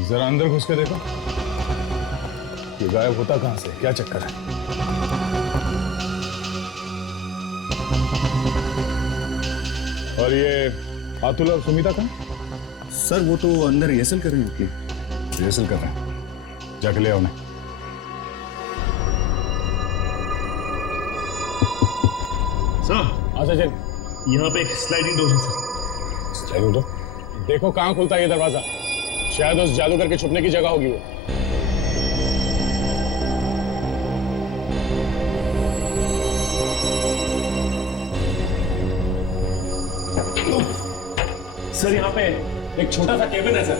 जरा अंदर घुस के देखो, ये गायब होता कहां से, क्या चक्कर है? और ये अतुल और सुमिता कहां? सर वो तो अंदर रिहर्सल कर रहे हैं अपनी। रिहर्सल कर रहे हैं, जाके ले आओ उन्हें। सर हाँ सचिन, यहाँ पे एक स्लाइडिंग डोर है सर। Sliding door? देखो कहां खुलता है ये दरवाजा, शायद उस जादूगर के छुपने की जगह होगी वो। सर यहाँ पे एक छोटा सा केबिन है सर,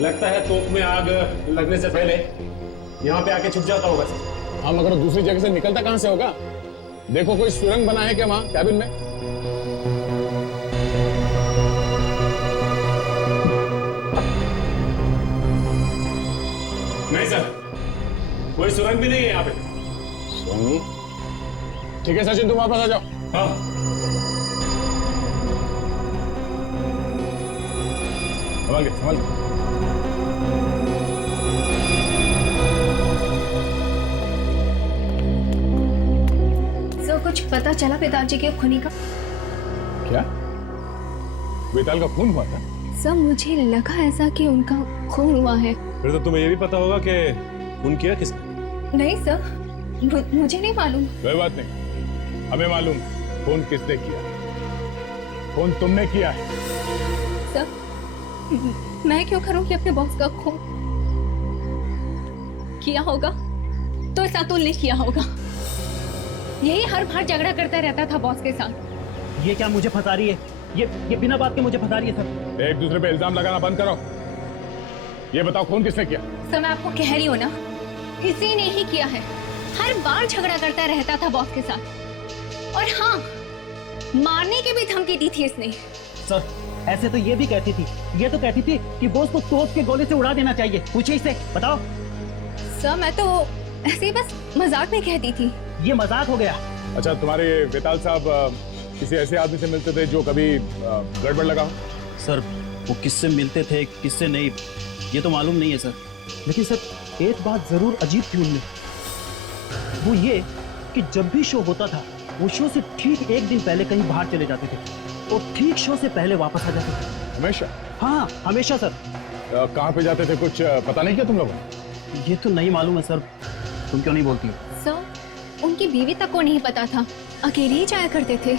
लगता है तोप में आग लगने से पहले यहाँ पे आके छुप जाता होगा सर। हाँ मगर दूसरी जगह से निकलता कहां से होगा? देखो कोई सुरंग बना है क्या वहां कैबिन में? नहीं सर, कोई सुरंग भी नहीं है यहाँ पे। सुरंग नहीं? ठीक है सचिन, तुम वापस आ जाओ। हाँ संभाल के, संभाल के। सर कुछ पता चला पिताजी के खूनी का? क्या बेताल का खून हुआ था? सर मुझे लगा ऐसा कि उनका खून हुआ है। फिर तो तुम्हें ये भी पता होगा कि खून किया किसने? नहीं सर, मुझे नहीं मालूम। कोई बात नहीं, हमें मालूम खून किसने किया। खून तुमने किया है। सर मैं क्यों करूंगी अपने बॉस का खून? किया होगा तो इस अतुल ने किया होगा। यही हर बार झगड़ा करता रहता था बॉस के साथ। ये क्या मुझे फंसा रही है? ये बिना बात के मुझे फंसा रही है सर। एक दूसरे पे इल्जाम लगाना बंद करो। ये बताओ खून किसने किया? सर मैं आपको कह रही हूँ ना, किसी ने ही किया है। हर बार झगड़ा करता रहता था बॉस के साथ, और हाँ मारने की भी धमकी दी थी इसने। सर ऐसे तो ये भी कहती थी, ये तो कहती थी कि बॉस को तोप के गोले से उड़ा देना चाहिए। पूछिए इससे, बताओ। सर मैं तो ऐसे ही बस मजाक में कहती थी। ये मजाक हो गया। अच्छा, तुम्हारे बेताल साहब किसी ऐसे आदमी से मिलते थे जो कभी गड़बड़ लगा हो? सर वो किससे मिलते थे किससे नहीं ये तो मालूम नहीं है सर। लेकिन सर एक बात जरूर अजीब थी उनमें, वो ये कि जब भी शो होता था वो शो से ठीक एक दिन पहले कहीं बाहर चले जाते थे और ठीक शो से पहले वापस आ जाते थे। हमेशा? हाँ हमेशा सर। कहाँ पे जाते थे कुछ पता नहीं किया तुम लोगों ने? ये तो नहीं मालूम है सर, तुम क्यों नहीं बोलती हो? सर उनकी बीवी तक को नहीं पता था, अकेले ही जाया करते थे।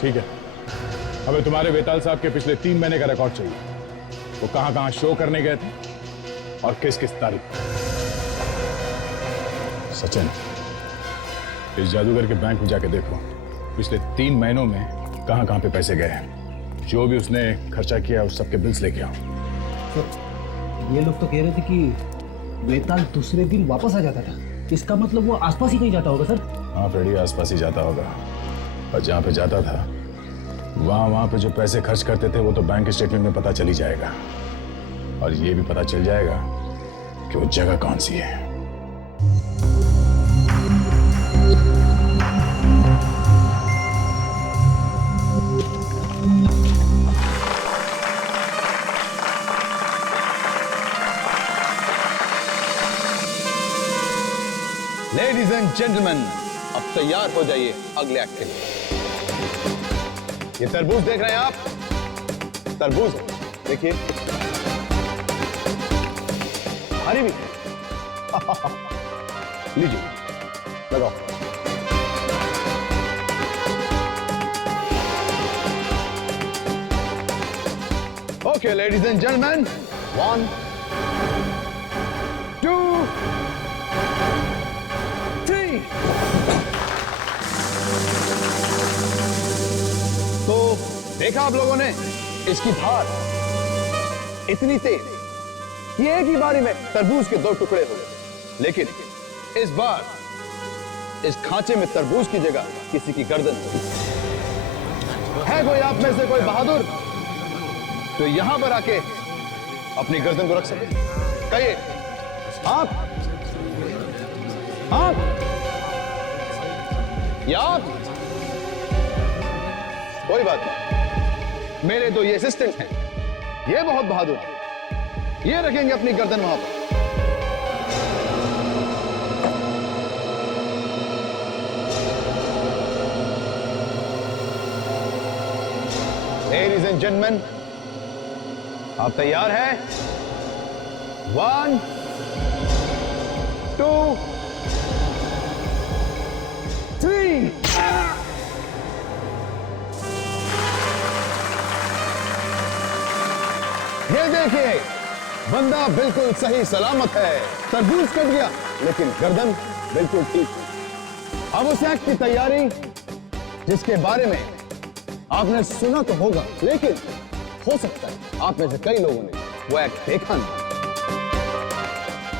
ठीक है, हमें तुम्हारे बेताल साहब के पिछले 3 महीने का रिकॉर्ड चाहिए। वो कहां कहां शो करने गए थे और किस किस तारीख। सचिन, इस जादूगर के बैंक में जाके देखो पिछले 3 महीनों में कहां कहां पे पैसे गए हैं। जो भी उसने खर्चा किया उस सबके बिल्स लेके आओ। सर ये लोग तो कह रहे थे कि बेताल दूसरे दिन वापस आ जाता था, इसका मतलब वो आसपास ही कहीं जाता होगा सर। हाँ फ्रेडी, आसपास ही जाता होगा, और जहां पे जाता था वहां पे जो पैसे खर्च करते थे वो तो बैंक स्टेटमेंट में पता चल ही जाएगा, और ये भी पता चल जाएगा कि वो जगह कौन सी है। लेडीज एंड जेंटलमैन, अब तैयार हो जाइए अगले एक्ट के लिए। ये तरबूज देख रहे हैं आप? तरबूज है, देखिए हरी भी लीजिए, लगाओ। Okay ladies and gentleman, 1 2 3। तो देखा आप लोगों ने इसकी धार इतनी तेज, ये एक ही बारी में तरबूज के 2 टुकड़े हो गए। लेकिन इस बार इस खांचे में तरबूज की जगह किसी की गर्दन होगी। है कोई आप में से कोई बहादुर तो यहां पर आके अपनी गर्दन को रख सके? कहिए आप, आप या आप? कोई बात नहीं, मेरे 2 ये असिस्टेंट हैं, ये बहुत बहादुर हैं। ये रखेंगे अपनी गर्दन वहां पर। Ladies and gentlemen, आप तैयार हैं? 1, 2, 3। ये देखिए, बंदा बिल्कुल सही सलामत है। तरबूज कट गया, लेकिन गर्दन बिल्कुल ठीक। अब उस एक्ट की तैयारी जिसके बारे में आपने सुना तो होगा, लेकिन हो सकता है आप में से कई लोगों ने वो एक्ट देखा नहीं।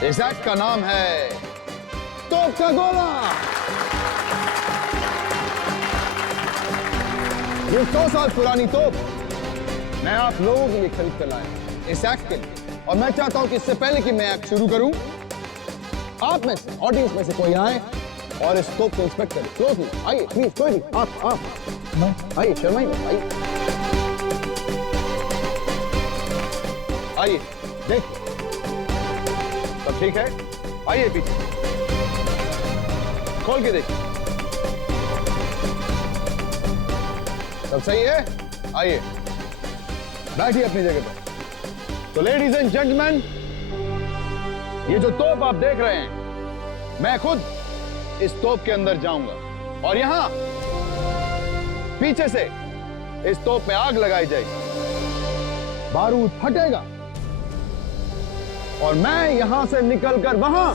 इस एक्ट का नाम है तोप का गोला। ये 100 साल पुरानी तोप मैं आप लोगों के लिए खरीद कर लाया इस एक्ट के लिए। और मैं चाहता हूं कि इससे पहले कि मैं एक्ट शुरू करूं, आप में से, ऑडियंस में से कोई आए और इस तोप को इंस्पेक्ट करें क्लोजली। आइए प्लीज, कोई भी आप आइए, शर्मा ही आइए, आइए देखिए सब ठीक है। आइए पीछे खोल के देखिए, सब सही है। आइए बैठिए अपनी जगह पर। तो लेडीज एंड जेंटलमैन, ये जो तोप आप देख रहे हैं, मैं खुद इस तोप के अंदर जाऊंगा और यहां पीछे से इस तोप में आग लगाई जाएगी, बारूद फटेगा और मैं यहां से निकलकर वहां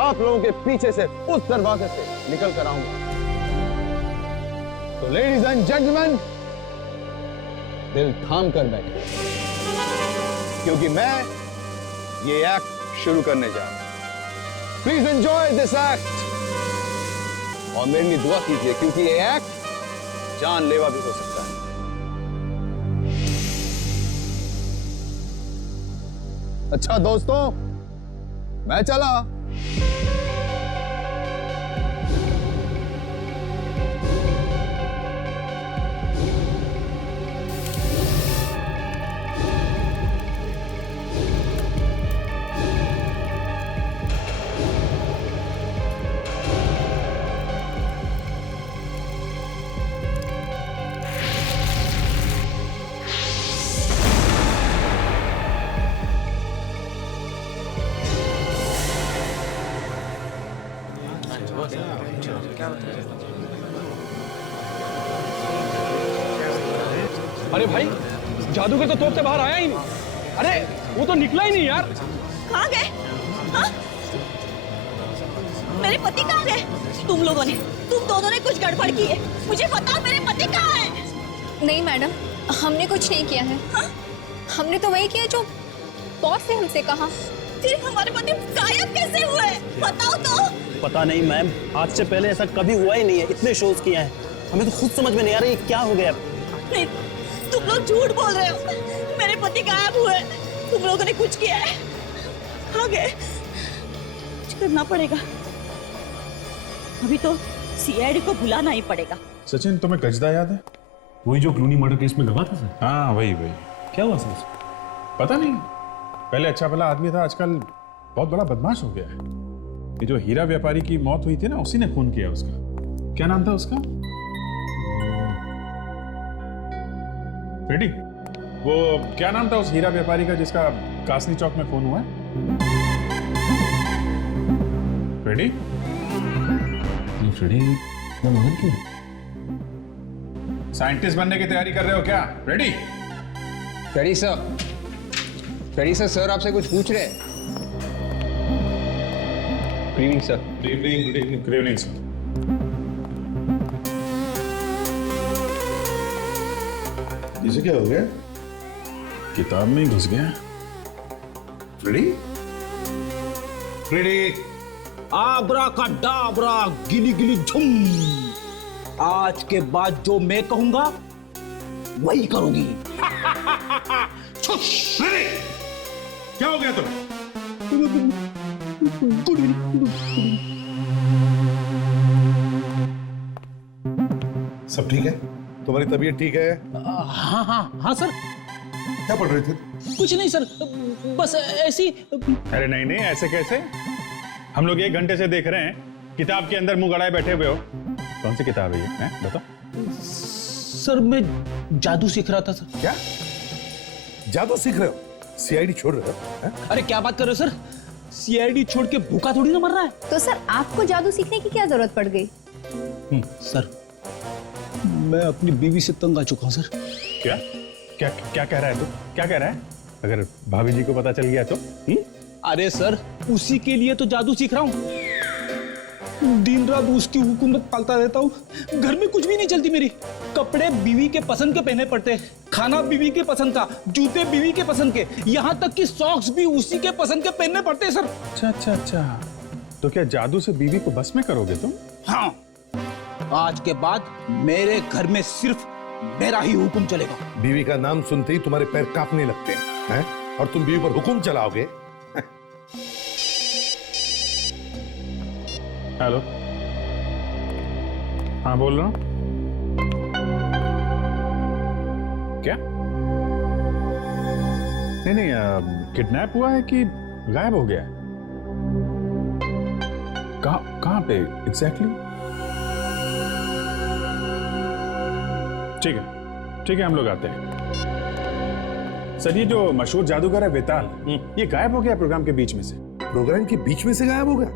आप लोगों के पीछे से उस दरवाजे से निकलकर आऊंगा। तो लेडीज एंड जेंटलमैन, दिल थाम कर बैठे, क्योंकि मैं ये एक्ट शुरू करने जा रहा हूं। प्लीज एंजॉय दिस एक्ट और मेरे लिए दुआ कीजिए, क्योंकि ये एक्ट जानलेवा भी हो सकता है। अच्छा दोस्तों, मैं चला। अरे भाई, जादूगर तो तोप से बाहर आया ही नहीं। अरे वो तो निकला ही नहीं यार। कहाँ गए? हाँ? मेरे पति कहाँ गए? तुम दोनों ने कुछ गड़बड़ की है। मुझे बताओ मेरे पति कहाँ है? नहीं मैडम, हमने कुछ नहीं किया है। हाँ? हमने तो वही किया जो बॉस ने हमसे कहा। फिर हमारे पति गायब कैसे हुए? बताओ तो। पता नहीं मैम, आज से पहले ऐसा कभी हुआ ही नहीं है। इतने शोज किए हैं, हमें तो खुद समझ में नहीं आ रहा ये क्या हो गया। नहीं, तुम लोग झूठ बोल रहे हो। मेरे पति गायब हुए। तुम लोगों ने कुछ किया है। कहाँ गए? कुछ करना पड़ेगा। अभी तो सीआईडी को बुलाना ही पड़ेगा। सचिन, तुम्हें गजदा याद है? वही जो क्लूनी मर्डर केस में गवा था सर। हाँ वही। क्या हुआ सर? पता नहीं, पहले अच्छा भला आदमी था, आजकल बहुत बड़ा बदमाश हो गया है। ये जो हीरा व्यापारी की मौत हुई थी ना, उसी ने खून किया उसका। क्या नाम था उसका? रेडी? वो क्या नाम था उस हीरा व्यापारी का जिसका कासनी चौक में खून हुआ है? रेडी? साइंटिस्ट बनने की तैयारी कर रहे हो क्या? Ready? Ready sir. Ready sir. Sir आपसे कुछ पूछ रहे हैं। Good evening sir. Good evening. Good evening. Good evening sir. इसे क्या हो गया? किताब में घुस गया। रेडी? रेडी? आबरा का डाबरा, गिली गिली झुम। आज के बाद जो मैं कहूंगा वही करोगी। रेडी? क्या हो गया तुम्हें? सब ठीक है? तुम्हारी तबीयत ठीक है? हाँ हाँ हाँ सर। क्या पढ़ रहे थे? कुछ नहीं सर, बस ऐसी। अरे नहीं नहीं, ऐसे कैसे? हम लोग 1 घंटे से देख रहे हैं, किताब के अंदर मुंह गड़ाए बैठे हुए हो। कौन सी किताब है ये? हैं? बताओ। सर मैं जादू सीख रहा था सर। क्या जादू सीख रहे हो? सीआईडी छोड़ रहे हो? हैं? अरे क्या बात कर रहे हो सर, सीआईडी छोड़ के भूखा थोड़ी ना मर रहा है। तो सर आपको जादू सीखने की क्या जरूरत पड़ गई? सर मैं अपनी बीवी से तंग आ चुका हूं सर। क्या क्या क्या कह रहा है तू? क्या कह रहा है? अगर भाभी जी को पता चल गया तो? अरे सर उसी के लिए तो जादू सीख रहा हूँ। दिन रात उसकी हुकूमत पालता रहता हूँ, घर में कुछ भी नहीं चलती मेरी। कपड़े बीवी के पसंद के पहने पड़ते, खाना बीवी के पसंद का, जूते बीवी के पसंद के, यहाँ तक कि सॉक्स भी उसी के पसंद के पहनने पड़ते हैं सर। अच्छा अच्छा अच्छा, तो क्या जादू से बीवी को बस में करोगे तुम? हाँ, आज के बाद मेरे घर में सिर्फ मेरा ही हुक्म चलेगा। बीवी का नाम सुनते ही तुम्हारे पैर कांपने लगते हैं, और तुम बीवी पर हुक्म चलाओगे? हेलो, हाँ बोल रहा हूँ। क्या? नहीं नहीं, किडनैप हुआ है कि गायब हो गया है? कहाँ पे एग्जैक्टली? ठीक है हम लोग आते हैं। सर ये जो मशहूर जादूगर है वेताल, ये गायब हो गया प्रोग्राम के बीच में से। प्रोग्राम के बीच में से गायब हो गया?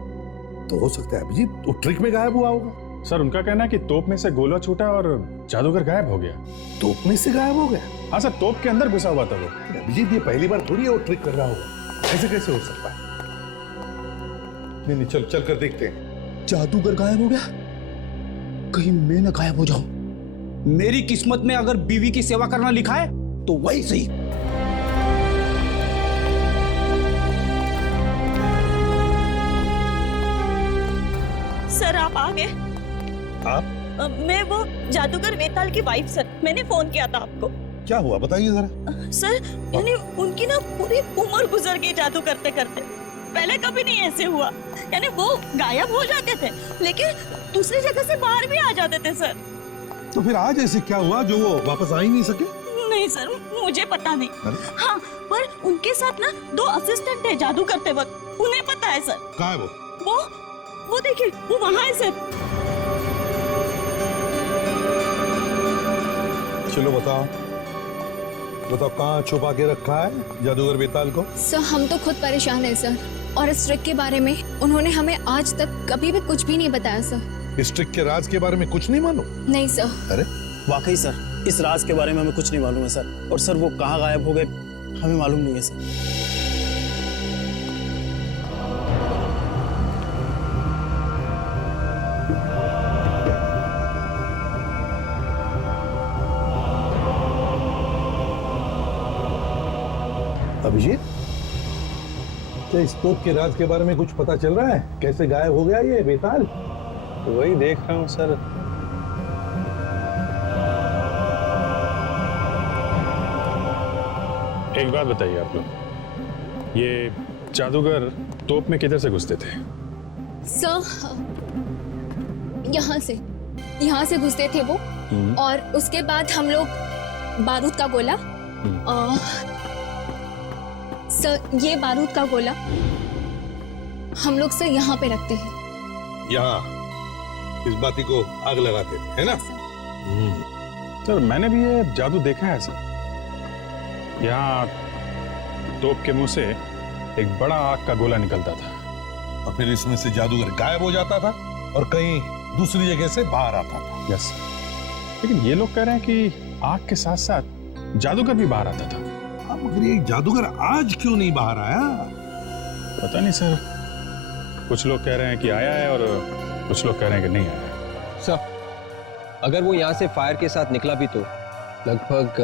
तो हो सकता है अभिजीत वो ट्रिक में गायब हुआ होगा। सर उनका कहना है कि तोप में से गोला छूटा और जादूगर गायब हो गया। तोप में से गायब हो गया? हाँ सर, तोप के अंदर घुसा हुआ था वो। अभिजीत ये पहली बार थोड़ी है वो ट्रिक कर रहा होगा, ऐसे कैसे हो सकता है? नहीं चल कर देखते हैं। जादूगर गायब हो गया, कहीं मैं ना गायब हो जाऊं। मेरी किस्मत में अगर बीवी की सेवा करना लिखा है तो वही सही। सर आप आ गए? आप? मैं वो जादूगर वेताल की वाइफ सर, मैंने फोन किया था आपको। क्या हुआ बताइए जरा। सर यानी उनकी ना पूरी उम्र गुजर गई जादू करते करते। पहले कभी नहीं ऐसे हुआ, यानी वो गायब हो जाते थे लेकिन दूसरी जगह से बाहर भी आ जाते थे सर। तो फिर आज ऐसे क्या हुआ जो वो वापस आ ही नहीं सके? नहीं सर मुझे पता नहीं। हाँ पर उनके साथ ना 2 असिस्टेंट थे जादू करते वक्त, उन्हें पता है सर। कहाँ है वो देखिए वो वहाँ है सर। चलो बताओ कहाँ छुपा के रखा है जादूगर वेताल को? सर हम तो खुद परेशान हैं सर, और इस ट्रिक के बारे में उन्होंने हमें आज तक कभी भी कुछ भी नहीं बताया सर। इस ट्रिक के राज के बारे में कुछ नहीं मालूम? नहीं सर। अरे वाकई सर इस राज के बारे में हमें कुछ नहीं मालूम है सर, और सर वो कहाँ गायब हो गए हमें मालूम नहीं है सर। अभिजीत क्या इस तोप के राज के बारे में कुछ पता चल रहा है? कैसे गायब हो गया ये वेताल? तो वही देख रहा हूँ सर। एक बात बताइए आप लोग, ये जादूगर तोप में किधर से घुसते थे? सर यहाँ से घुसते थे वो, और उसके बाद हम लोग बारूद का गोला, सर ये बारूद का गोला हम लोग सर यहाँ पे रखते हैं। यहाँ इस बाती को आग लगाते थे, है ना? सर मैंने भी ये जादू देखा है सर। यहाँ तोप के मुंह से एक बड़ा आग का गोला निकलता था, और फिर इसमें से जादूगर गायब हो जाता था और कहीं दूसरी जगह से बाहर आता था। यस, लेकिन ये लोग कह रहे हैं कि आग के साथ साथ जादूगर भी बाहर आता था। मगर ये जादूगर आज क्यों नहीं बाहर आया? पता नहीं सर, कुछ लोग कह रहे हैं कि आया है और कुछ लोग कह रहे हैं कि नहीं आया। सर अगर वो यहाँ से फायर के साथ निकला भी तो लगभग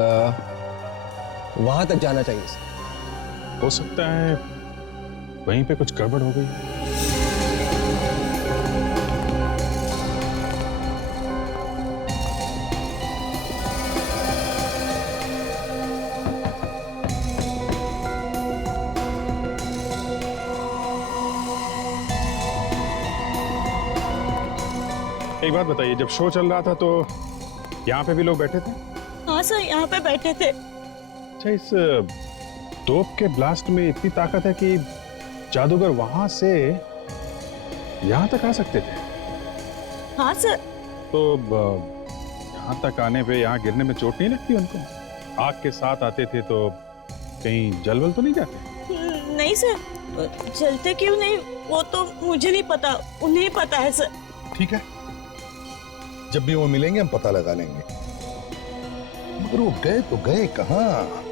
वहां तक जाना चाहिए सर। हो सकता है वहीं पे कुछ गड़बड़ हो गई। एक बात बताइए, जब शो चल रहा था तो यहाँ पे भी लोग बैठे थे? हाँ सर यहाँ पे बैठे थे। अच्छा, इस तोप के ब्लास्ट में इतनी ताकत है कि जादूगर वहां से यहां तक आ सकते थे। हाँ सर। तो यहां तक आने पे यहां गिरने में चोट नहीं लगती उनको? आग के साथ आते थे तो कहीं जलवल तो नहीं जाते? नहीं सर, चलते क्यों नहीं वो तो मुझे नहीं पता, उन्हें पता है सर। ठीक है, जब भी वो मिलेंगे हम पता लगा लेंगे। मगर वो गए तो गए कहां?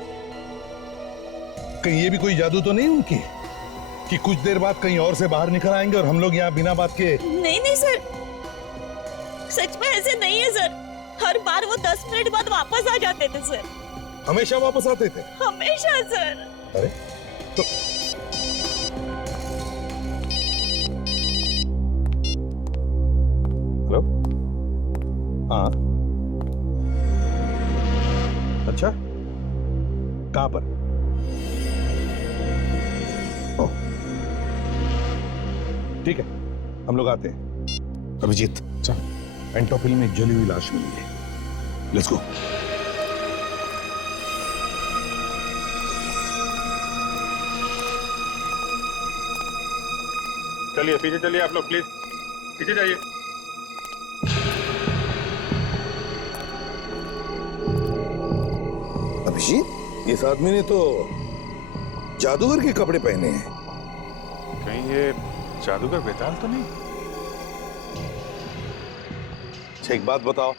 कहीं ये भी कोई जादू तो नहीं उनकी कि कुछ देर बाद कहीं और से बाहर निकल आएंगे और हम लोग यहाँ बिना बात के? नहीं नहीं सर, सच में ऐसे नहीं है सर। हर बार वो 10 मिनट बाद वापस आ जाते थे सर। हमेशा वापस आते थे? हमेशा सर। अरे तो हेलो, हाँ, अच्छा, कहां पर? ओह, ठीक है, हम लोग आते हैं। अभिजीत, एंटोपिल में जली हुई लाश मिली है, लेट्स गो। चलिए पीछे चलिए आप लोग, प्लीज पीछे जाइए। अभिजीत, इस आदमी ने तो जादूगर के कपड़े पहने हैं। कहीं ये जादूगर बेताल तो नहीं? अच्छा, एक बात बताओ,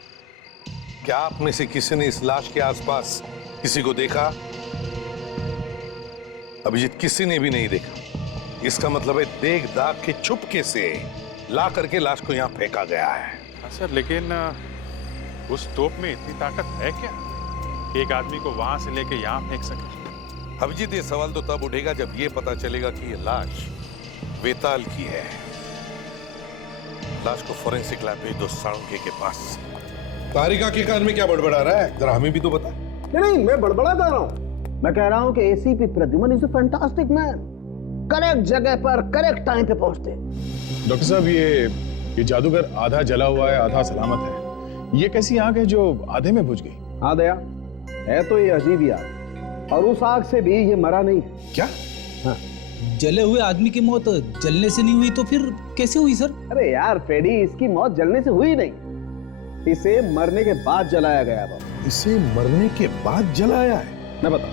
क्या आप में से किसी ने इस लाश के आसपास किसी को देखा? अभिजीत, किसी ने भी नहीं देखा। इसका मतलब है देख दाग के चुपके से ला करके लाश को यहाँ फेंका गया है। हाँ सर, लेकिन उस तोप में इतनी ताकत है क्या कि एक आदमी को वहां से लेके यहाँ फेंक सके? अभिजीत, ये सवाल तो तब उठेगा जब ये पता चलेगा कि ये लाश वेताल की है। लाश को फोरेंसिक लैब भेज दो साळुंखे के पास। तारिका के कान में क्या बड़बड़ा रहा है, जरा हमें भी तो बता। नहीं, मैं बड़बड़ा कर रहा हूँ। मैं कह रहा हूँ कि ACP Pradyuman is a fantastic man. Correct जगह पर करेक्ट टाइम पे पहुंचते। डॉक्टर साहब, ये जादूगर आधा जला हुआ है आधा सलामत है। ये कैसी आग है जो आधे में बुझ गई? हाँ दया, है तो ये अजीब ही आग, और उस आग से भी ये मरा नहीं। क्या? हाँ। जले हुए आदमी की मौत जलने से नहीं हुई तो फिर कैसे हुई सर? अरे यार फेडी, इसकी मौत जलने से हुई नहीं, इसे मरने के बाद जलाया गया था। इसे मरने के बाद जलाया है? मैं बता,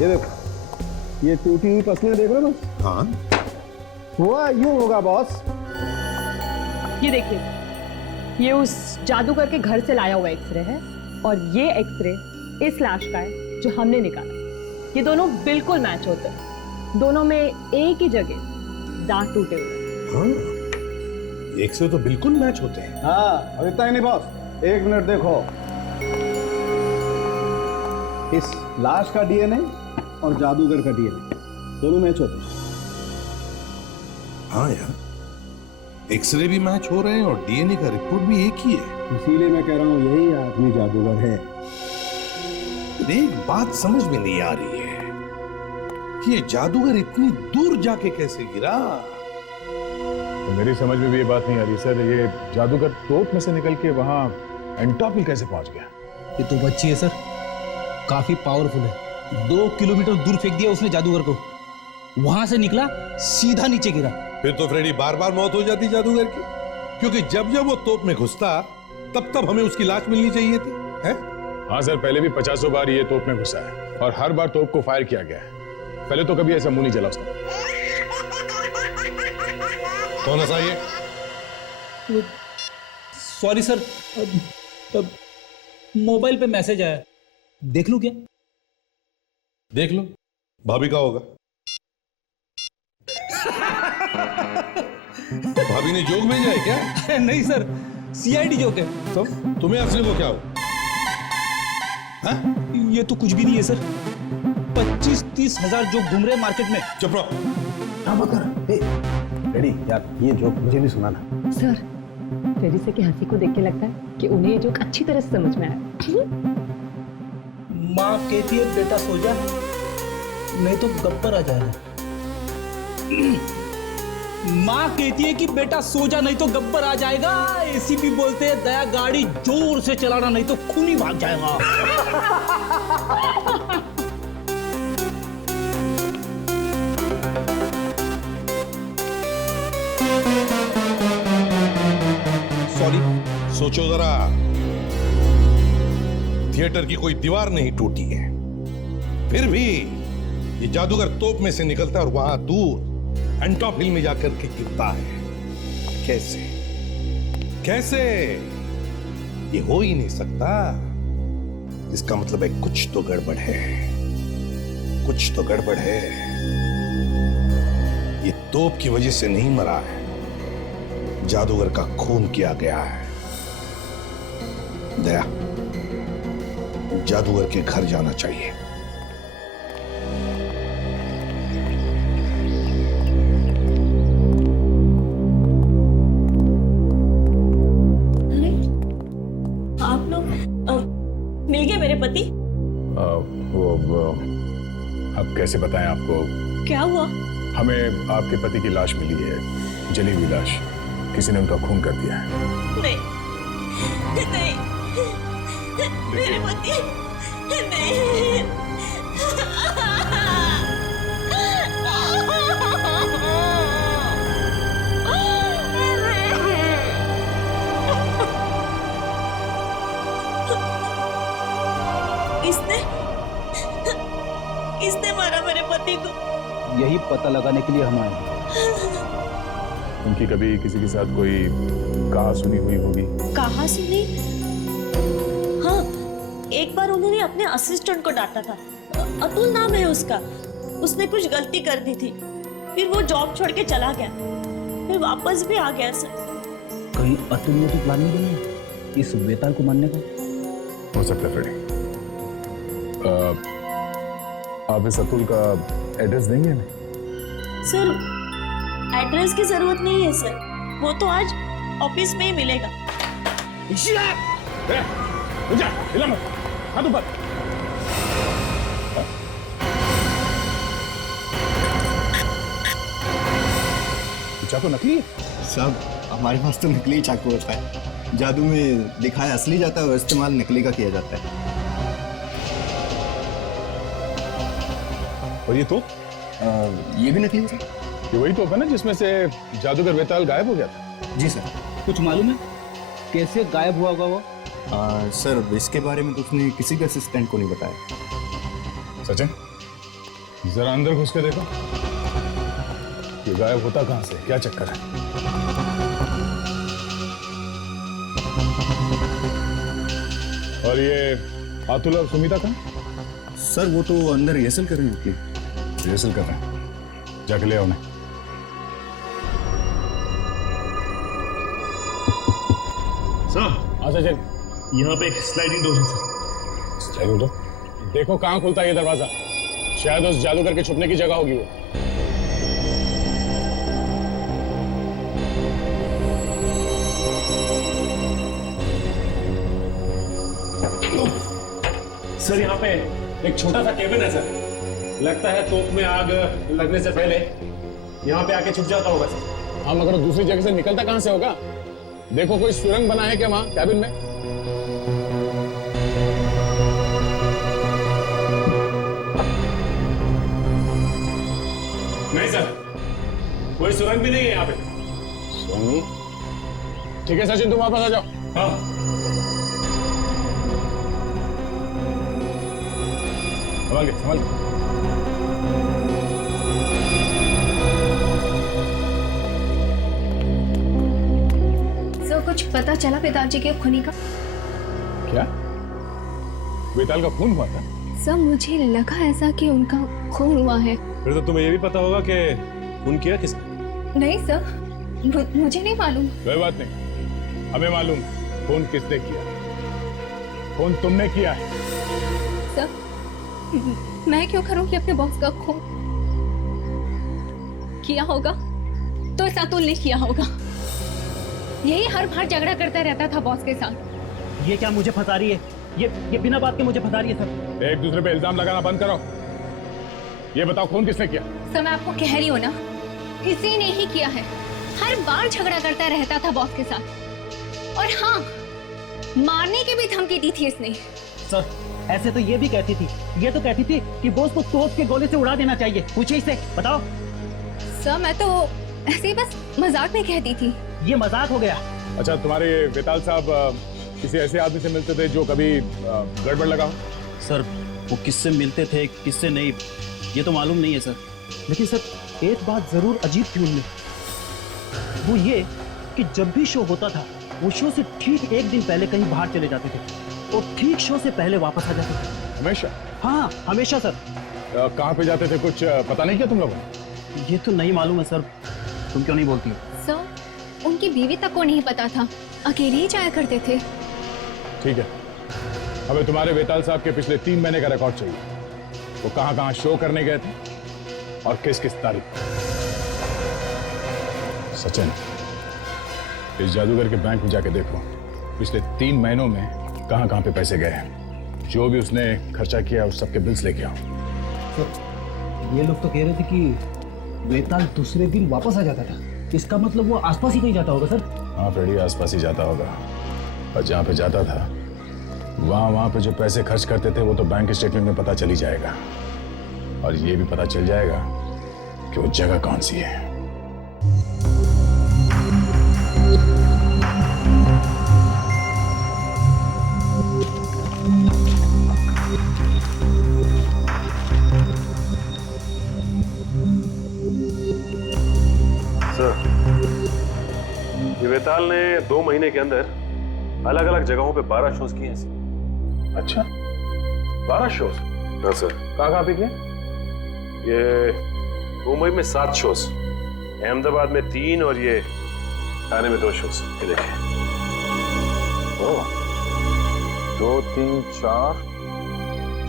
ये देखो, ये टूटी हुई पसलियां देख रहे हो बस? हाँ। हुआ यूं होगा बॉस। ये देखिए, ये उस जादूगर के घर से लाया हुआ एक्सरे है और ये एक्सरे इस लाश का है जो हमने निकाला। ये दोनों बिल्कुल मैच होते हैं, दोनों में एक ही जगह दांत टूटे हुए। हाँ, एक से तो बिल्कुल मैच होते हैं। हाँ, अब इतना ही नहीं बॉस, 1 मिनट देखो। इस लाश का डीएनए और जादूगर का डीएनए दोनों मैच होते हैं। हाँ यार, एक्सरे भी मैच हो रहे हैं और डीएनए का रिपोर्ट भी एक ही है। इसीलिए मैं कह रहा हूँ यही आदमी जादूगर है। एक बात समझ में नहीं आ रही है कि ये जादूगर इतनी दूर जाके कैसे गिरा। तो मेरी समझ में भी ये बात नहीं आ रही सर, ये जादूगर तोप में से निकल के वहां एंटोपिल कैसे पहुंच गया? ये तो बच्ची है सर, काफी पावरफुल है। 2 किलोमीटर दूर फेंक दिया उसने जादूगर को, वहां से निकला सीधा नीचे गिरा। फिर तो फ्रेडी बार बार मौत हो जाती जादूगर की, क्योंकि जब जब वो तोप में घुसता तब तब हमें उसकी लाश मिलनी चाहिए थी, है? हाँ सर, पहले भी 50 बार ये तोप में घुसा है और हर बार तोप को फायर किया गया है। पहले तो कभी ऐसा मुंह नहीं जला उसका। कौन ऐसा ये? सॉरी सर, मोबाइल पे मैसेज आया, देख लूं क्या? देख लो, भाभी का होगा। भाभी ने जोक भेजा है क्या? नहीं सर, सीआईडी जोक है। तो तुम्हें असली को क्या हो? हाँ? ये तो कुछ भी नहीं है सर, 25-30 हजार जोक घूम रहे मार्केट में। चुप रहो। क्या बात कर रहा है? रेडी यार, ये जोक मुझे भी सुनाना। सर, फेडी से की हंसी को देख के लगता है कि उन्हें ये जोक अच्छी तरह से समझ में आया। माँ कहती है बेटा सो जा, नहीं तो गब्बर आ जाएगा। माँ कहती है कि बेटा सो जा नहीं तो गब्बर आ जाएगा। एसी भी बोलते हैं दया गाड़ी जोर से चलाना नहीं तो खून ही भाग जाएगा। सॉरी, सोचो जरा, थिएटर की कोई दीवार नहीं टूटी है, फिर भी ये जादूगर तोप में से निकलता है और वहां दूर एंटॉप हिल में जाकर के गिरता है। कैसे कैसे? ये हो ही नहीं सकता। इसका मतलब है कुछ तो गड़बड़ है, कुछ तो गड़बड़ है। ये तोप की वजह से नहीं मरा है, जादूगर का खून किया गया है। दया, जादूगर के घर जाना चाहिए। अरे आप लोग मिल गए मेरे पति? वो अब कैसे बताएं आपको? क्या हुआ? हमें आपके पति की लाश मिली है, जली हुई लाश। किसी ने उनका खून कर दिया है। नहीं नहीं, मेरे पति नहीं। किसने मारा मेरे पति को? यही पता लगाने के लिए हम आए हैं। उनकी कभी किसी के साथ कोई कहा सुनी हुई होगी? कहा सुनी? हाँ, एक बार उन्होंने अपने असिस्टेंट को डांटा था। अतुल नाम है उसका। उसने कुछ गलती कर दी थी, फिर वो जॉब छोड़ के चला गया, फिर वापस भी आ गया सर। कहीं अतुल ने तो प्लान नहीं बनाया इस बेताल को मारने का? हो सकता है फ्रेडी। आप इस अतुल का एड्रेस देंगे हमें? सर, एड्रेस की जरूरत नहीं है सर, वो तो आज ऑफिस में ही मिलेगा। हाथ ऊपर। चाकू नकली है? सब हमारे पास तो नकली चाकू होता है। जादू में दिखाया असली जाता है और इस्तेमाल नकली का किया जाता है। और ये तो ये भी नकली है? ये वही तोप है ना जिसमें से जादूगर बेताल गायब हो गया था? जी सर। कुछ मालूम है कैसे गायब हुआ होगा वो? सर, इसके बारे में तो उसने किसी के असिस्टेंट को नहीं बताया। सचिन, जरा अंदर घुस के देखो, ये गायब होता कहां से, क्या चक्कर है? और ये अतुल और सुमिता कहां? सर, वो तो अंदर रिहर्सल कर रहे हैं अपनी। रिहर्सल कर रहे हैं, जाके ले आओ उन्हें। सर, हाँ सचिन, यहाँ पे एक स्लाइडिंग डोर है सर। Sliding door? देखो कहां खुलता है ये दरवाजा। शायद उस जादूगर के छुपने की जगह होगी वो। सर, यहाँ पे एक छोटा सा केबिन है सर। लगता है तोप में आग लगने से पहले यहाँ पे आके छुप जाता होगा सर। हाँ, मगर दूसरी जगह से निकलता कहां से होगा? देखो कोई सुरंग बना है क्या वहां कैबिन में? नहीं सर, कोई सुरंग भी नहीं है यहाँ पे। सुरंग नहीं? ठीक है सचिन, तुम वापस आ जाओ। हाँ, संभाल के, संभाल के। कुछ पता चला पिताजी के खूनी का? क्या बेताल का खून हुआ था? सर, मुझे लगा ऐसा कि उनका खून हुआ है। फिर तो तुम्हें ये भी पता होगा कि खून किया किसने? नहीं सर, मुझे नहीं मालूम। कोई बात नहीं, हमें मालूम खून किसने किया। खून तुमने किया है। सर, मैं क्यों करूंगी अपने बॉस का खून? किया होगा तो इस अतुल ने किया होगा। यही हर बार झगड़ा करता रहता था बॉस के साथ। ये क्या मुझे फंसा रही है? ये बिना बात के मुझे फंसा रही है सर। एक दूसरे पे इल्जाम लगाना बंद करो। ये बताओ खून किसने किया? सर, मैं आपको कह रही हूँ ना, इसी ने ही किया है। हर बार झगड़ा करता रहता था बॉस के साथ। और हाँ, मारने की भी धमकी दी थी इसने। सर, ऐसे तो ये भी कहती थी, ये तो कहती थी कि बॉस को तोप के गोले से उड़ा देना चाहिए। पूछिए इससे, बताओ। सर, मैं तो ऐसे ही बस मजाक में कहती थी। ये मजाक हो गया। अच्छा, तुम्हारे वेताल साहब किसी ऐसे आदमी से मिलते थे जो कभी गड़बड़ लगा हो? सर, वो किससे मिलते थे किससे नहीं, ये तो मालूम नहीं है सर। लेकिन सर, एक बात जरूर अजीब थी उनमें। वो ये कि जब भी शो होता था, वो शो से ठीक एक दिन पहले कहीं बाहर चले जाते थे और ठीक शो से पहले वापस आ जाते थे। हमेशा? हाँ, हमेशा सर। कहाँ पे जाते थे, कुछ पता नहीं किया तुम लोगों ने? ये तो नहीं मालूम है सर। तुम क्यों नहीं बोलती हो? सर, उनकी बीवी तक को नहीं पता था, अकेले ही जाया करते थे। ठीक है, हमें तुम्हारे वेताल साहब के पिछले 3 महीने का रिकॉर्ड चाहिए। वो कहाँ शो करने गए थे और किस किस तारीख। सचिन, इस जादूगर के बैंक में जाके देखो, पिछले 3 महीनों में कहाँ पे पैसे गए हैं। जो भी उसने खर्चा किया उस सबके बिल्स लेके आओ। सर, ये लोग तो कह रहे थे कि वेताल दूसरे दिन वापस आ जाता था। इसका मतलब वो आसपास ही कहीं जाता होगा सर। हाँ फ्रेडी, आसपास ही जाता होगा। और जहाँ पे जाता था वहाँ पे जो पैसे खर्च करते थे वो तो बैंक स्टेटमेंट में पता चल ही जाएगा। और ये भी पता चल जाएगा कि वो जगह कौन सी है। सर, ये वेताल ने 2 महीने के अंदर अलग अलग जगहों पे 12 शोज किए हैं। अच्छा, 12 शोज? हाँ सर। कहाँ पे किए? ये मुंबई में 7 शोज, अहमदाबाद में 3 और ये ठाणे में 2 शोज। ये देखिए। 2, 3, 4,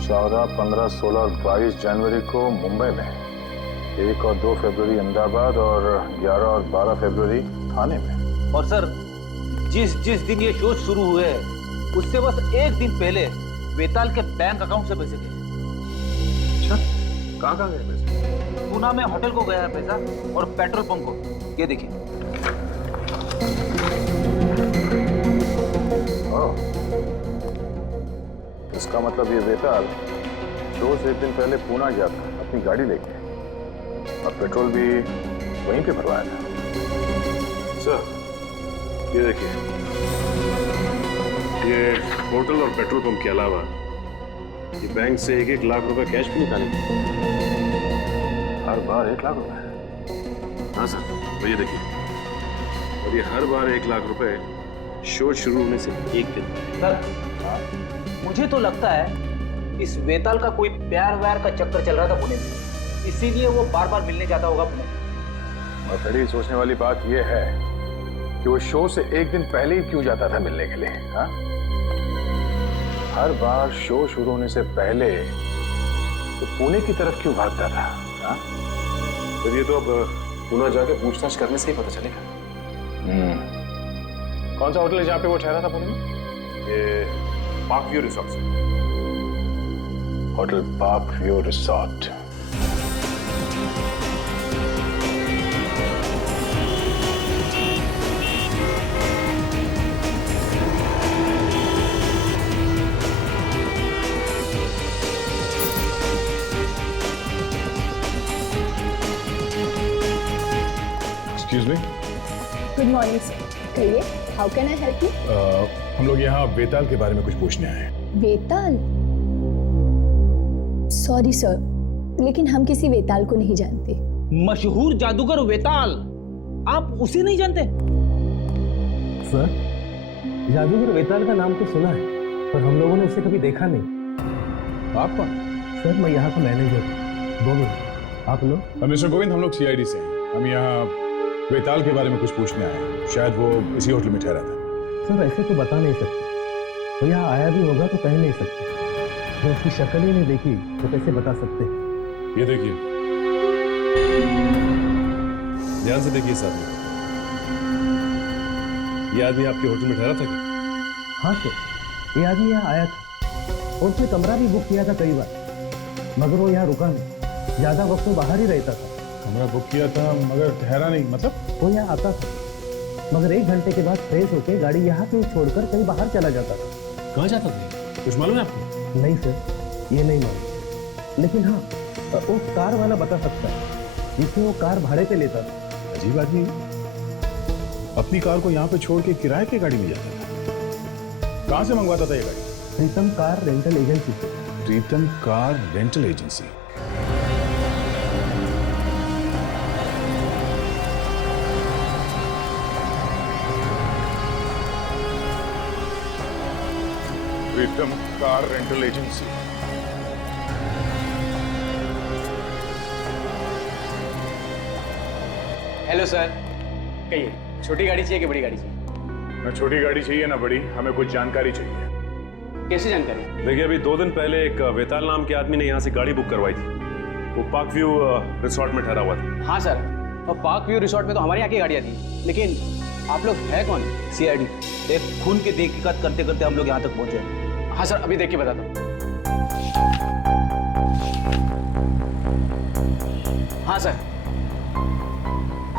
14, 15, 16 और 22 जनवरी को मुंबई में, 1 और 2 फरवरी अहमदाबाद और 11 और 12 फरवरी ठाणे में। और सर, जिस दिन ये शो शुरू हुए हैं उससे बस एक दिन पहले वेताल के बैंक अकाउंट से पैसे गए। अच्छा, कहाँ गए पैसे? पूना में होटल को गया है पैसा और पेट्रोल पंप को। ये देखिए। इसका मतलब ये वेताल शो से 1 दिन पहले पूना गया था अपनी गाड़ी लेके, और पेट्रोल भी वहीं पे भरवाया था। सर, ये देखिए, ये होटल और पेट्रोल पंप के अलावा ये बैंक से 1-1 लाख रुपए कैश भी निकालेंगे। हर बार 1 लाख रुपए? हाँ सर, तो ये देखिए, और ये हर बार 1 लाख रुपए शो शुरू होने से 1 दिन। सर, मुझे तो लगता है इस वेताल का कोई प्यार व्यार का चक्कर चल रहा था पुणे में, इसीलिए वो बार बार मिलने जाता होगा पुणे। और बड़ी सोचने वाली बात यह है कि वो शो से 1 दिन पहले ही क्यों जाता था मिलने के लिए? हाँ, हर बार शो शुरू होने से पहले तो पुणे की तरफ क्यों भागता था? हाँ, तो ये तो अब पुणे जाके पूछताछ करने से ही पता चलेगा। कौन सा होटल है जहाँ पे वो ठहरा था पुणे में? ये park view resort. Hotel park view resort. Excuse me. Good morning sir, कहिए, how can I help you? हम लोग यहाँ वेताल के बारे में कुछ पूछने आए हैं। वेताल? सॉरी सर, लेकिन हम किसी वेताल को नहीं जानते। मशहूर जादूगर वेताल, आप उसे नहीं जानते? सर, जादूगर वेताल का नाम तो सुना है, पर हम लोगों ने उसे कभी देखा नहीं। आप कौन? सर, मैं यहाँ का मैनेजर हूँ। गोविंद, आप लोग? मिस्टर गोविंद, हम लोग सीआईडी से हैं। हम यहाँ वेताल के बारे में कुछ पूछने आए हैं। शायद वो इसी होटल में ठहरा था। सर, ऐसे तो बता नहीं सकते। वो यहाँ आया भी होगा तो कह नहीं सकते। जो उसकी शक्ल ही नहीं देखी तो कैसे बता सकते? ये देखिए, ध्यान से देखिए साहब, ये आदमी आपके होटल में ठहरा था क्या? हाँ सर, ये आदमी यहाँ आया था और उसने कमरा भी बुक किया था कई बार, मगर वो यहाँ रुका नहीं। ज्यादा वक्त तो बाहर ही रहता था। कमरा बुक किया था मगर ठहरा नहीं, मतलब वो यहाँ आता था मगर 1 घंटे के बाद फ्रेश होके गाड़ी यहाँ पे छोड़कर कहीं बाहर चला जाता था। कहाँ जाता था, कुछ मालूम है आपको? नहीं सर, ये नहीं मालूम, लेकिन हाँ वो कार वाला बता सकता है जिसमें वो कार भाड़े पे लेता था। अजीब आदमी, अपनी कार को यहाँ पे छोड़ के किराए की गाड़ी में जाता था। कहाँ से मंगवाता था ये गाड़ी? प्रीतम कार रेंटल एजेंसी से। Pritam car rental agency. Pritam car rental agency. Hello sir, कहिए छोटी गाड़ी चाहिए कि बड़ी गाड़ी चाहिए? ना छोटी गाड़ी चाहिए ना बड़ी, हमें कुछ जानकारी चाहिए। कैसी जानकारी? देखिए, अभी 2 दिन पहले एक वेताल नाम के आदमी ने यहाँ से गाड़ी बुक करवाई थी। वो पार्क व्यू रिसोर्ट में ठहरा हुआ था। हाँ सर, और पार्क व्यू रिसोर्ट में तो हमारी यहाँ की गाड़ियाँ थी, लेकिन आप लोग है कौन? सीआईडी। एक खून की तहकीकात करते करते हम लोग यहाँ तक पहुंचे। हाँ सर, अभी देख के बताता हूँ। हाँ सर,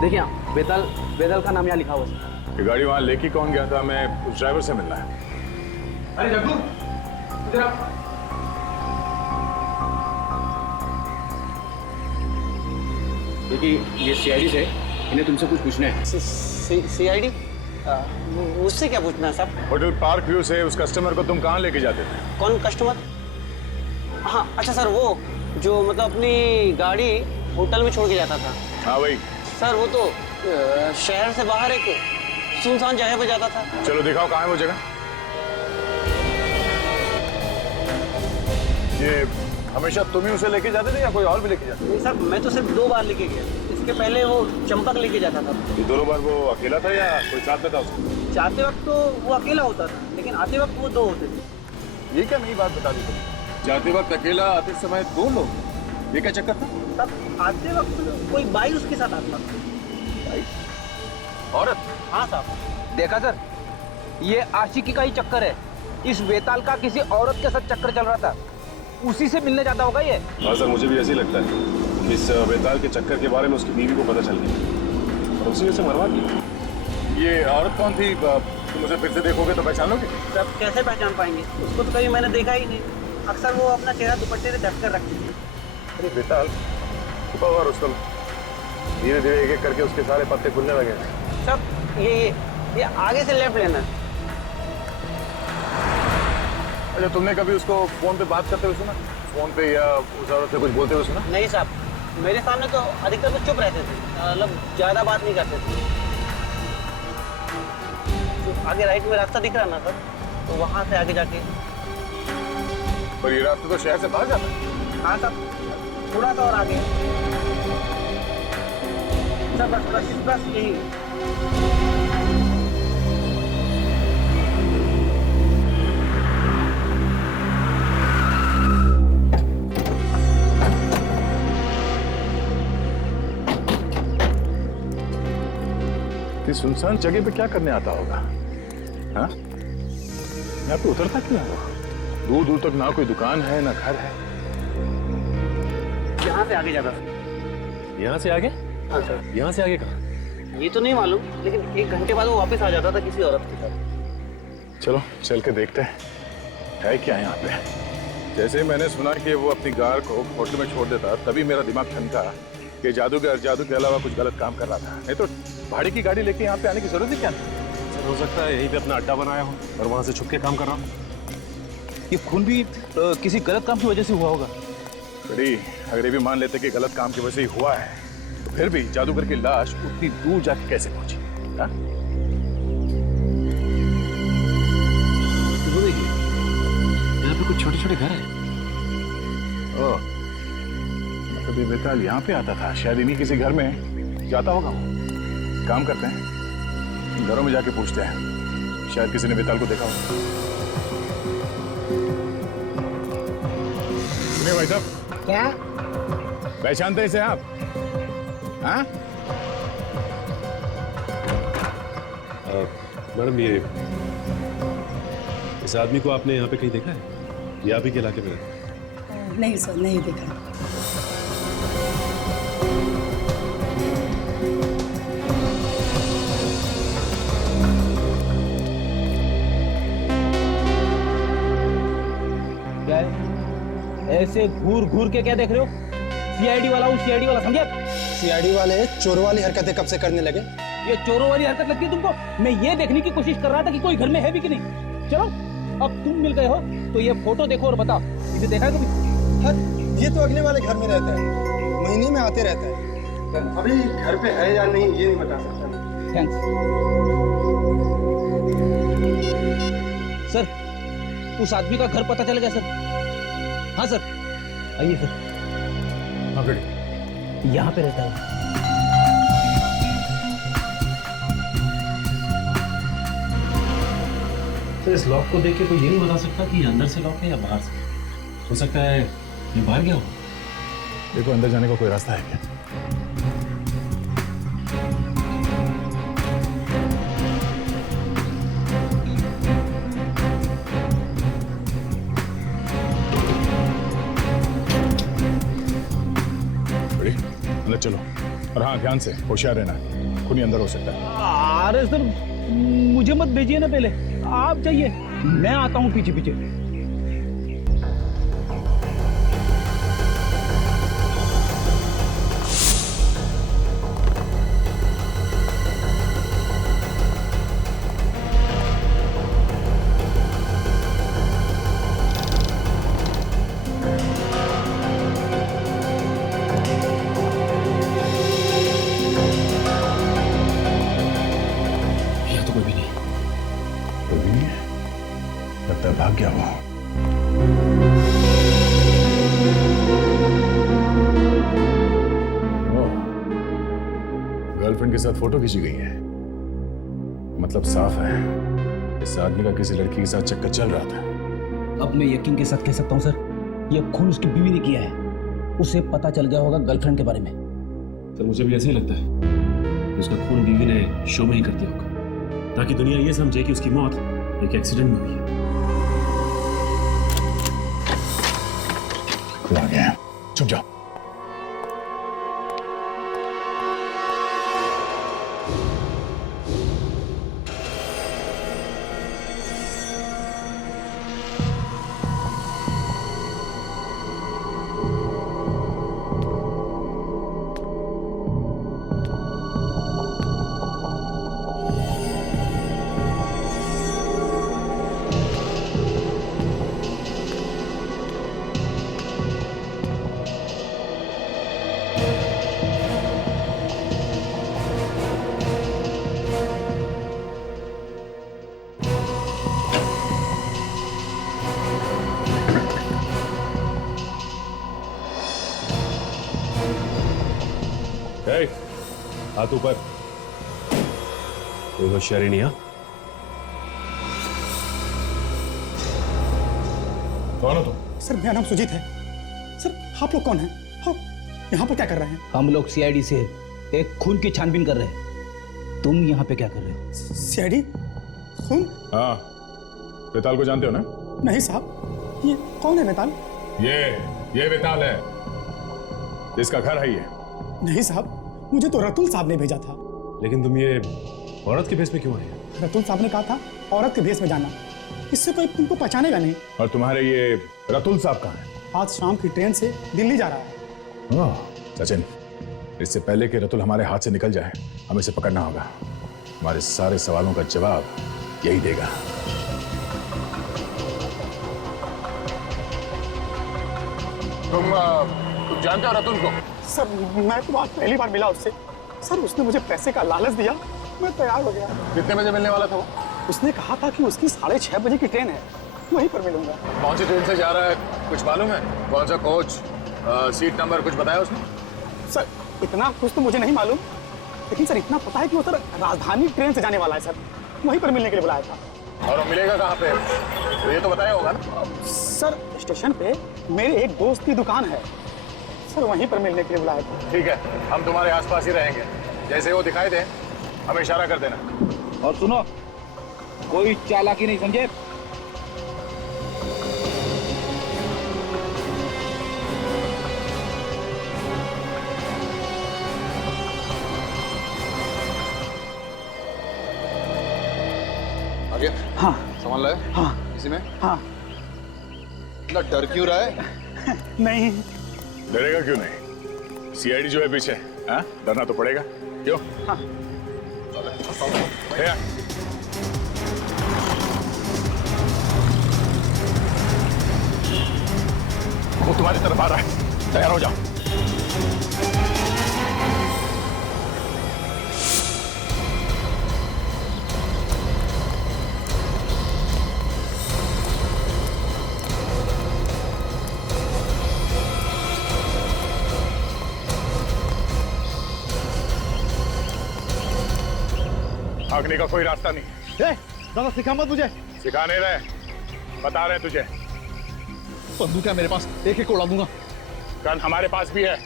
देखिए बेताल का नाम यहाँ लिखा हुआ है। ये गाड़ी वहां लेके कौन गया था? हमें उस ड्राइवर से मिलना है। अरे जग्गू, इधर आ। देखिए, ये सीआईडी से इन्हें तुमसे कुछ पूछना है। सीआईडी? मुझसे क्या पूछना है साहब? होटल पार्क व्यू से उस कस्टमर को तुम कहाँ लेके जाते थे? कौन कस्टमर? हाँ अच्छा सर, वो जो मतलब अपनी गाड़ी होटल में छोड़ के जाता था। हाँ भाई सर, वो तो शहर से बाहर एक सुनसान जगह पे जाता था। चलो दिखाओ कहाँ है वो जगह। ये हमेशा तुम ही उसे लेके जाते थे या कोई और भी लेके जाते थे? नहीं सर, मैं तो सिर्फ 2 बार लेके गया। इसके पहले वो चंपक लेके जाता था। ये दोनों बार वो अकेला था या कोई साथ में था उसके? जाते वक्त तो वो अकेला होता था, लेकिन आते वक्त वो 2 होते थे। ये क्या नई बात बता दी तुम? जाते वक्त अकेला, आते समय 2 लोग, ये क्या चक्कर था? तब आते वक्त कोई बाई उसके साथ आता था। औरत? हाँ साहब। देखा सर, ये आशिकी का ही चक्कर है। इस वेताल का किसी औरत के साथ चक्कर चल रहा था, उसी से मिलने जाता होगा ये। हाँ सर, मुझे भी ऐसे ही लगता है। इस वेताल के चक्कर के बारे में उसकी बीवी को पता चल गया और उसी से मरवा दिया। ये औरत कौन थी? तुम उसे फिर से देखोगे तो पहचानोगे? तब कैसे पहचान पाएंगे? उसको तो कभी मैंने देखा ही नहीं। अक्सर वो अपना चेहरा दुपट्टे से ढक कर रखती थी। अरे वेताल छुपा हुआ रुस्तम, धीरे धीरे एक एक करके उसके सारे पत्ते खुलने लगे। सब ये आगे से लेफ्ट लेना। अच्छा, तुमने कभी उसको फोन पे बात करते हुए सुना? फोन पे या उस औरत से कुछ बोलते हुए सुना? नहीं साहब, मेरे सामने तो अधिकतर तो चुप रहते थे, मतलब ज्यादा बात नहीं करते थे। तो आगे राइट में रास्ता दिख रहा ना सर, तो वहां से आगे जाके। पर ये रास्ता तो शहर से बाहर जाता है। हाँ साहब, थोड़ा सा और आगे सर, बस यही। इस सुनसान जगह पे क्या करने आता होगा? हाँ, यहाँ पे उतरता क्यों है? दूर दूर तक ना कोई दुकान है ना घर है। यहाँ से आगे जाता था। यहाँ से आगे? हाँ सर। यहाँ से आगे कहाँ? ये तो नहीं मालूम, लेकिन 1 घंटे बाद वो वापस आ जाता था किसी औरत के साथ। चलो चल के देखते हैं है क्या यहाँ पे। जैसे ही मैंने सुना कि वो अपनी कार को होटल में छोड़ देता, तभी मेरा दिमाग ठनका कि जादू के अलावा कुछ गलत काम कर रहा था। नहीं तो भाड़े की गाड़ी लेके यहाँ पे आने की जरूरत ही क्या थी? हो सकता है यहीं पे अपना अड्डा बनाया हो और वहां से छुप के काम कर रहा हूँ। ये खून भी किसी गलत काम की वजह से हुआ होगा। बड़ी अगर ये भी मान लेते कि गलत काम की वजह से ही हुआ है, तो फिर भी जादूगर की लाश उतनी दूर जाके कैसे पहुंची? हाँ? तो देखिए, यहाँ पे कुछ छोटे छोटे घर हैं। मतलब ये वेताल यहाँ पे आता था, शायद इन्हीं किसी घर में जाता होगा वो। काम करते हैं, घरों में जाके पूछते हैं, शायद किसी ने वेताल को देखा होगा। सुनिए भाई साहब। क्या? पहचानते हैं इसे आप? हाँ? मैडम, ये इस आदमी को आपने यहाँ पे कहीं देखा है? ये आप ही के इलाके में रहता है? नहीं सर, नहीं देखा। ऐसे घूर घूर के क्या देख रहे हो? सीआईडी वाला हूँ, सीआईडी वाला, समझे? सीआईडी वाले चोर वाली हरकतें कब से करने लगे? ये चोरों वाली हरकत लगती है तुमको? मैं ये देखने की कोशिश कर रहा था कि कोई घर में है भी कि नहीं। चलो, अब तुम मिल गए हो तो ये फोटो देखो और बताओ, इसे देखा है कभी? ये तो अगले वाले घर में रहता है, महीने में आते रहता है। अभी घर पे है या नहीं ये नहीं बता सकता। Thanks sir. उस आदमी का घर पता चल गया सर? हाँ सर, आइए सर। यहाँ पे रहता है। तो इस लॉक को देख के कोई ये नहीं बता सकता कि ये अंदर से लॉक है या बाहर से। हो सकता है ये बाहर गया हो। देखो अंदर जाने का कोई रास्ता है क्या? अंदर चलो, और हाँ ध्यान से, होशियार रहना, खूनी अंदर हो सकता है। अरे सर, मुझे मत भेजिए ना, पहले आप जाइए, मैं आता हूँ पीछे पीछे। भाग गया वो। गर्लफ्रेंड के साथ फोटो खींची गई है, मतलब साफ है इस आदमी का किसी लड़की के साथ चक्कर चल रहा था। अब मैं यकीन के साथ कह सकता हूँ सर, ये खून उसकी बीवी ने किया है। उसे पता चल गया होगा गर्लफ्रेंड के बारे में। सर मुझे भी ऐसे ही लगता है कि उसका खून बीवी ने शो में ही कर दिया होगा, ताकि दुनिया ये समझे कि उसकी मौत एक एक्सीडेंट में हुई है। आ गया, चुप जाओ। हाथ ऊपर, कोई होशियारी नहीं। कौन हो तुम? सर मेरा नाम सुजीत है। सर आप लोग कौन हैं? आप यहाँ पर क्या कर रहे हैं? हम लोग सीआईडी से एक खून की छानबीन कर रहे हैं। तुम यहाँ पे क्या कर रहे हो? सीआईडी? खून? हाँ, वेताल को जानते हो ना? नहीं साहब, ये कौन है वेताल? ये वेताल है, इसका घर है ये। नहीं साहब, मुझे तो रतुल साहब ने भेजा था। लेकिन तुम ये औरत के भेष में क्यों आए? रतुल साहब ने कहा था औरत के भेष में जाना, इससे कोई तुमको पहचानेगा नहीं। और तुम्हारे ये रतुल साहब कहाँ हैं? आज शाम की ट्रेन से दिल्ली जा रहा है। सचिन, इससे पहले कि रतुल हमारे हाथ से निकल जाए, हमें इसे पकड़ना होगा। हमारे सारे सवालों का जवाब यही देगा। तुम जानते हो रतुल को? सर मैं तो आज पहली बार मिला उससे। सर उसने मुझे पैसे का लालच दिया, मैं तैयार हो गया। कितने बजे मिलने वाला था वो? उसने कहा था कि उसकी 6:30 बजे की ट्रेन है, वहीं पर मिलूंगा। कौन सी ट्रेन से जा रहा है कुछ मालूम है? कौन सा कोच, सीट नंबर कुछ बताया उसने? सर इतना कुछ तो मुझे नहीं मालूम, लेकिन सर इतना पता है कि वो सर राजधानी ट्रेन से जाने वाला है। सर वहीं पर मिलने के लिए बुलाया था। और वो मिलेगा कहाँ पे? तो ये तो बताया होगा ना? सर स्टेशन पे मेरे एक दोस्त की दुकान है, सर वहीं पर मिलने के लिए बुलाया था। ठीक है, हम तुम्हारे आसपास ही रहेंगे, जैसे वो दिखाई दे हमें इशारा कर देना। और सुनो, कोई चालाकी नहीं, समझे? आ गया? हाँ। सामान लाया? हाँ। इसी में? हाँ। ना डर क्यों रहा है? नहीं। डरेगा क्यों नहीं? सीआईडी जो है पीछे, हाँ? डरना तो पड़ेगा, क्यों? हाँ। वो तुम्हारी तरफ आ रहा है, तैयार हो जाओ। भागने का कोई रास्ता नहीं। दादा सिखा मत मुझे। सिखा नहीं रहे, बता रहे तुझे। बंदूक है मेरे पास, एक एक उड़ा दूंगा। गन हमारे पास भी है।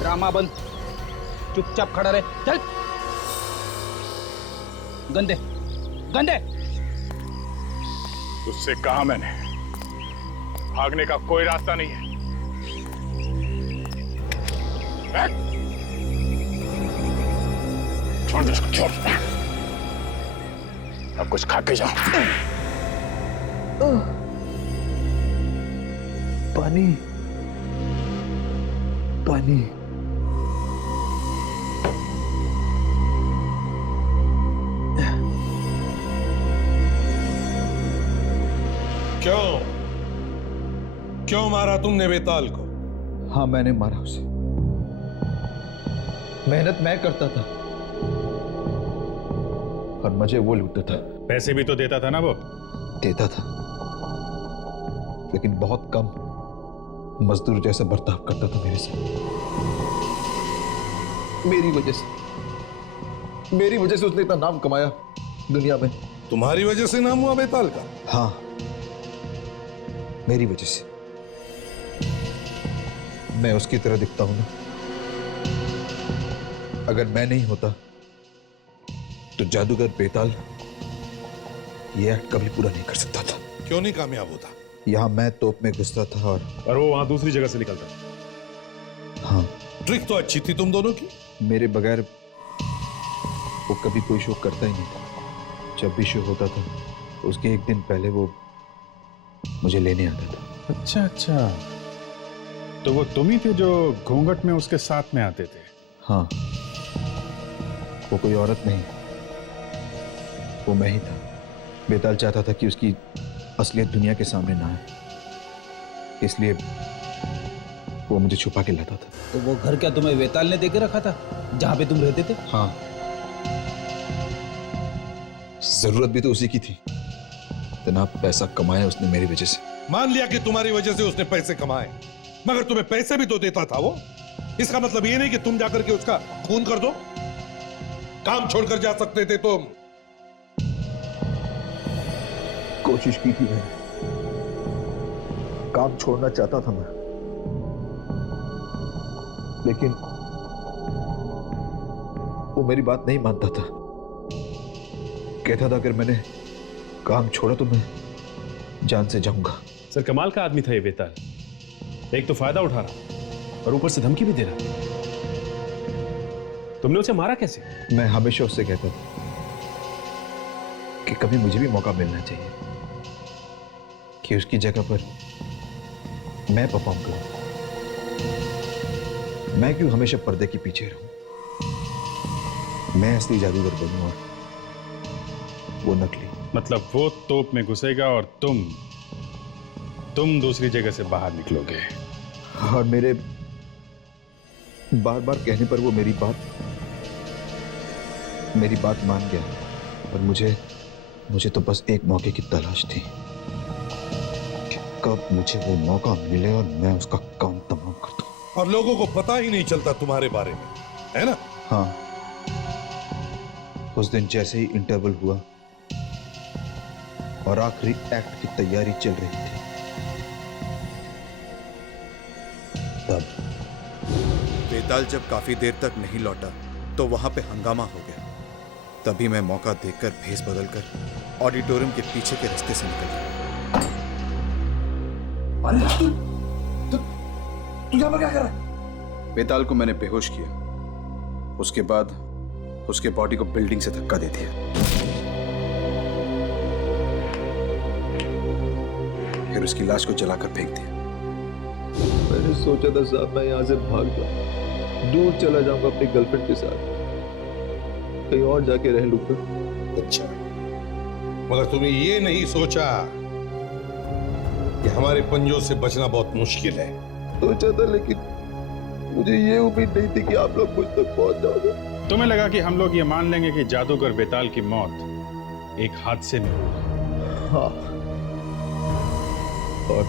ड्रामा बंद, चुपचाप खड़ा रहे। चल गंदे गंदे। तुझसे कहा मैंने, भागने का कोई रास्ता नहीं है। छोड़ दे इसको, छोड़। अब कुछ खा के जाओ। पानी पानी। क्यों मारा तुमने बेताल को? हाँ, मैंने मारा उसे। मेहनत मैं करता था और मुझे वो लूटता था। पैसे भी तो देता था ना वो? देता था, लेकिन बहुत कम। मजदूर जैसा बर्ताव करता था मेरे साथ। मेरी वजह से उसने इतना नाम कमाया दुनिया में। तुम्हारी वजह से नाम हुआ बेताल का? हाँ, मेरी वजह से। मैं उसकी तरह दिखता हूं ना। अगर मैं नहीं होता तो जादूगर बेताल ये एक्ट कभी पूरा नहीं कर सकता था। क्यों नहीं कामयाब होता? यहां मैं तोप में घुसता था और वो वहां दूसरी जगह से निकलता था। हाँ, ट्रिक तो अच्छी थी तुम दोनों की। मेरे बगैर वो कभी कोई शो करता ही नहीं था। जब भी शो होता था उसके एक दिन पहले वो मुझे लेने आता था। अच्छा अच्छा, तो वो तुम ही थे जो घूंघट में उसके साथ में आते थे? हाँ, वो कोई औरत नहीं, वो मैं ही था। बेताल चाहता था कि उसकी असलियत दुनिया के सामने ना आए, इसलिए वो मुझे छुपा के लाता था। तो वो घर क्या तुम्हें बेताल ने देके रखा था जहां पे तुम रहते थे? हाँ, जरूरत भी तो उसी की थी। इतना पैसा कमाया उसने मेरी वजह से। मान लिया कि तुम्हारी वजह से उसने पैसे कमाए, मगर तुम्हें पैसे भी तो देता था वो। इसका मतलब ये नहीं कि तुम जाकर के उसका खून कर दो। काम छोड़कर जा सकते थे तुम। कोशिश की थी मैंने, काम छोड़ना चाहता था मैं, लेकिन वो मेरी बात नहीं मानता था। कहता था अगर मैंने काम छोड़ा तो मैं जान से जाऊंगा। सर, कमाल का आदमी था ये बेताल। एक तो फायदा उठा रहा और ऊपर से धमकी भी दे रहा। तुमने उसे मारा कैसे? मैं हमेशा उससे कहता था कि कभी मुझे भी मौका मिलना चाहिए कि उसकी जगह पर मैं परफॉर्म करूं। मैं क्यों हमेशा पर्दे के पीछे रहूं? मैं असली जादूगर बनूं और वो नकली। मतलब वो तोप में घुसेगा और तुम दूसरी जगह से बाहर निकलोगे। और मेरे बार बार कहने पर वो मेरी बात मान गया। और मुझे तो बस एक मौके की तलाश थी कि कब मुझे वो मौका मिले और मैं उसका काम तमाम कर दूं। और लोगों को पता ही नहीं चलता तुम्हारे बारे में, है ना? हाँ, उस दिन जैसे ही इंटरवल हुआ और आखिरी एक्ट की तैयारी चल रही थी, तब बेताल जब काफी देर तक नहीं लौटा तो वहां पे हंगामा हो गया। तभी मैं मौका देखकर भेस बदलकर ऑडिटोरियम के पीछे के रास्ते से निकल गया। अरे तू यहाँ पर क्या कर रहा है? बेताल को मैंने बेहोश किया, उसके बाद उसके बॉडी को बिल्डिंग से धक्का दे दिया, फिर उसकी लाश को जलाकर फेंक दिया। मैंने सोचा था साहब मैं यहाँ से भाग जाऊं, दूर चला जाऊंगा अपनी गर्लफ्रेंड के साथ, कहीं और जाके रह लूंगा। अच्छा, मगर तुमने ये नहीं सोचा कि हमारे पंजों से बचना बहुत मुश्किल है। सोचा था, लेकिन मुझे ये उम्मीद नहीं थी कि आप लोग मुझ तक पहुंच जाओगे। तुम्हें लगा कि हम लोग ये मान लेंगे कि जादूगर बेताल की मौत एक हादसे में हुई? हाँ, और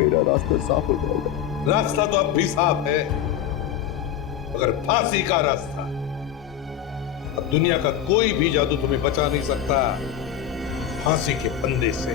मेरा रास्ता साफ हो जाएगा। रास्ता तो अब भी साफ है, मगर फांसी का रास्ता। अब दुनिया का कोई भी जादू तुम्हें बचा नहीं सकता फांसी के फंदे से।